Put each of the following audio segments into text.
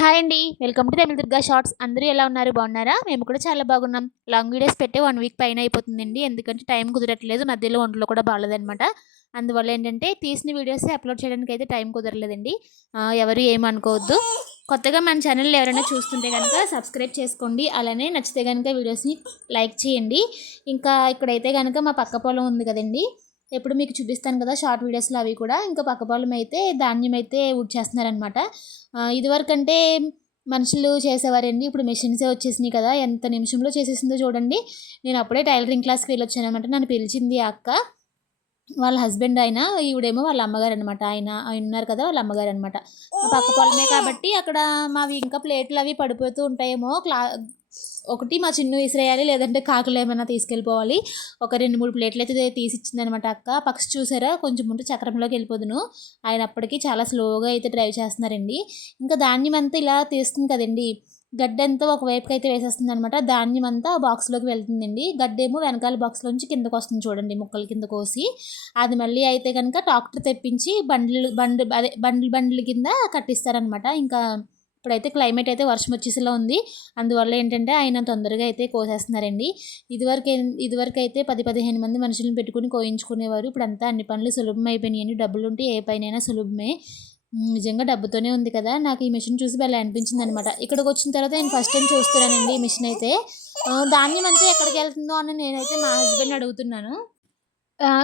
Hi అండి. Welcome to Tamil Durga shorts. అందరూ ఎలా ఉన్నారు? బాగున్నారా? మేము కూడా చాలా బాగున్నాం. లాంగ్ వీడియోస్ పెట్టే 1 వీక్ పైన అయిపోతుందండి. ఎందుకంటే టైం కుదరట్లేదు. మధ్యలో ఒంట్లో కూడా బాలేదనమాట. అందువల్ల ఏంటంటే తీసిన వీడియోసే అప్లోడ్ చేయడానికి అయితే టైం కుదరలేదండి. ఎవరు ఏమనుకోవద్దు. కొత్తగా మన ఛానల్ ఎవరైనా చూస్తుంటే కనుక సబ్స్క్రైబ్ చేసుకోండి. అలానే నచ్చితే కనుక వీడియోస్ని లైక్ చేయండి. ఇంకా ఇక్కడైతే కనుక మా పక్క పొలం ఉంది కదండి. ఎప్పుడు మీకు చూపిస్తాను కదా షార్ట్ వీడియోస్లో అవి కూడా. ఇంకా పక్క పొలం అయితే ధాన్యం అయితే ఊడ్చేస్తున్నారనమాట. ఇదివరకంటే మనుషులు చేసేవారండి. ఇప్పుడు మెషిన్సే వచ్చేసినాయి కదా! ఎంత నిమిషంలో చేసేసిందో చూడండి. నేను అప్పుడే టైలరింగ్ క్లాస్‌కి వెళ్ళొచ్చాననమాట. నన్ను పిలిచింది ఆ అక్క. వాళ్ళ హస్బెండ్ ఆయన, ఈవిడేమో వాళ్ళ అమ్మగారనమాట. ఆయన ఉన్నారు కదా! వాళ్ళ అమ్మగారనమాట. మా పక్క పొలమే కాబట్టి అక్కడ మావి ఇంకా ప్లేట్లవి పడిపోతూ ఉంటాయేమో. ఒకటి మా చిన్ను విసిరేయాలి, లేదంటే కాకులేమన్నా తీసుకెళ్ళిపోవాలి. ఒక 2, 3 ప్లేట్లయితే తీసిచ్చిందనమాట అక్క. పక్షి చూసారా కొంచెం ఉంటే చక్రంలోకి వెళ్ళిపోదును. ఆయన అప్పటికి చాలా స్లోగా అయితే డ్రైవ్ చేస్తున్నారండి. ఇంకా ధాన్యం అంతా ఇలా తీస్తుంది కదండి. గడ్డంతా ఒకవైపుకి అయితే వేసేస్తుందనమాట. ధాన్యం అంతా బాక్స్లోకి వెళ్తుందండి. గడ్డేమో వెనకాల బాక్స్లోంచి కిందకు వస్తుంది చూడండి, ముక్కలు కింద కోసి. అది మళ్ళీ అయితే కనుక ట్రాక్టర్ తెప్పించి బండ్లు కింద కట్టిస్తారనమాట. ఇంకా ఇప్పుడైతే క్లైమేట్ అయితే వర్షం వచ్చేసేలా ఉంది. అందువల్ల ఏంటంటే ఆయన తొందరగా అయితే కోసేస్తున్నారండి. ఇదివరకు అయితే 10-15 మంది మనుషులను పెట్టుకుని కోయించుకునేవారు. ఇప్పుడంతా అన్ని పనులు సులభం అయిపోయినాయండి. డబ్బులుంటే ఏ పనైనా సులభమే. నిజంగా డబ్బుతోనే ఉంది కదా! నాకు ఈ మిషన్ చూసి భలే అనిపించిందనమాట. ఇక్కడికి వచ్చిన తర్వాత నేను ఫస్ట్ టైం చూస్తున్నానండి ఈ మిషన్ అయితే. ధాన్యం అంతా ఎక్కడికెళ్తుందో అని నేనైతే మా హస్బెండ్‌ని అడుగుతున్నాను.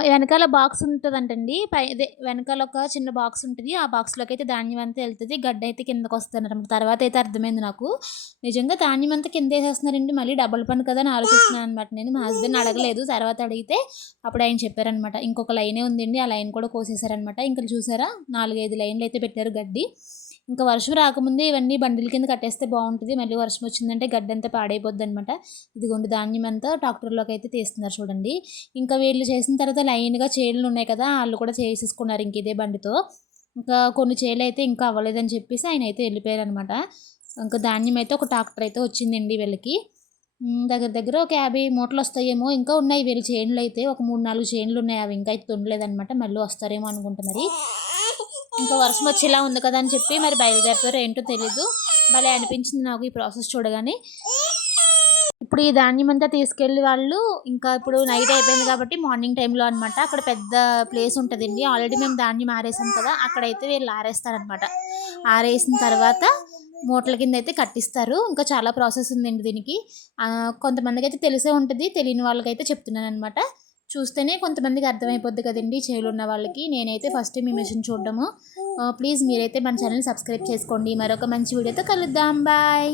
వెనకాల బాక్స్ ఉంటదంటండి. అదే వెనకాల ఒక చిన్న బాక్స్ ఉంటది. ఆ బాక్స్‌లోకైతే ధాన్యం అంతా ఎళ్తది. గడ్డయితే కిందకొస్తదనమాట. తర్వాతయితే అర్థమైంది నాకు. నిజంగా ధాన్యం అంతా కిందేసేస్తున్నారండి. మళ్ళీ డబుల్ పని కదా అని ఆలోచిస్తున్నాననమాట నేను. మా హస్బెండ్‌ని అడగలేదు. తర్వాత అడిగితే అప్పుడు ఆయన చెప్పారనమాట. ఇంకొక లైనే ఉందండి. ఆ లైన్ కూడా కోసేసారనమాట. ఇంక చూసారా 4, 5 లైన్‌లయితే పెట్టారు గడ్డి. ఇంకా వర్షం రాకముందే ఇవన్నీ బండిల కింద కట్టేస్తే బావుంటది. మళ్ళీ వర్షం వచ్చిందంటే గడ్డంతా పాడైపోద్దనమాట. ఇదిగోండి ధాన్యం అంతా ట్రాక్టర్‌లోకైతే తీస్తున్నారు చూడండి. ఇంకా వీళ్ళు చేసిన తర్వాత లైన్‌గా చేలున్నాయి కదా! ఆళ్ళు కూడా చేసేసుకున్నారు ఇంక ఇదే బండితో. ఇంకా కొన్ని చేలయితే ఇంకా అవ్వలేదని చెప్పేసి ఆయనయితే వెళ్ళిపోయారనమాట. ఇంకా ధాన్యం అయితే ఒక ట్రాక్టర్ అయితే వచ్చిందండి వీళ్ళకి. దగ్గర దగ్గర ఒక 50 మూటలొస్తాయేమో. ఇంకా ఉన్నాయి వీళ్ళ చేనులయితే. ఒక 3, 4 చేనులున్నాయి. అవి ఇంకా అయితే దున్నలేదనమాట. మళ్ళీ వస్తారేమో అనుకుంటా మరి. ఇంకా వర్షం వచ్చేలా ఉంది కదా అని చెప్పి మరి బయలుదేరుతారో ఏంటో తెలీదు. భలే అనిపించింది నాకు ఈ ప్రాసెస్ చూడగానే. ఇప్పుడు ఈ ధాన్యం అంతా తీసుకెళ్ళి వాళ్ళు ఇంకా ఇప్పుడు నైట్ అయిపోయింది కాబట్టి మార్నింగ్ టైంలో అనమాట. అక్కడ పెద్ద ప్లేస్ ఉంటదండి. ఆల్రెడీ మేము ధాన్యం ఆరేసాం కదా! అక్కడైతే వీళ్ళు ఆరేస్తారనమాట. ఆరేసిన తర్వాత మూటల కింద అయితే కట్టిస్తారు. ఇంకా చాలా ప్రాసెస్ ఉందండి దీనికి. కొంతమందికైతే తెలిసే ఉంటది. తెలియని వాళ్ళకైతే చెప్తున్నాననమాట. చూస్తేనే కొంతమందికి అర్థమైపోద్ది కదండీ చేలున్న వాళ్ళకి. నేనైతే ఫస్ట్ టైం ఈ మెషిన్ చూడడము. ప్లీజ్ మీరైతే మన ఛానల్‌ని సబ్స్క్రైబ్ చేసుకోండి. మరొక మంచి వీడియోతో కలుద్దాం. బాయ్.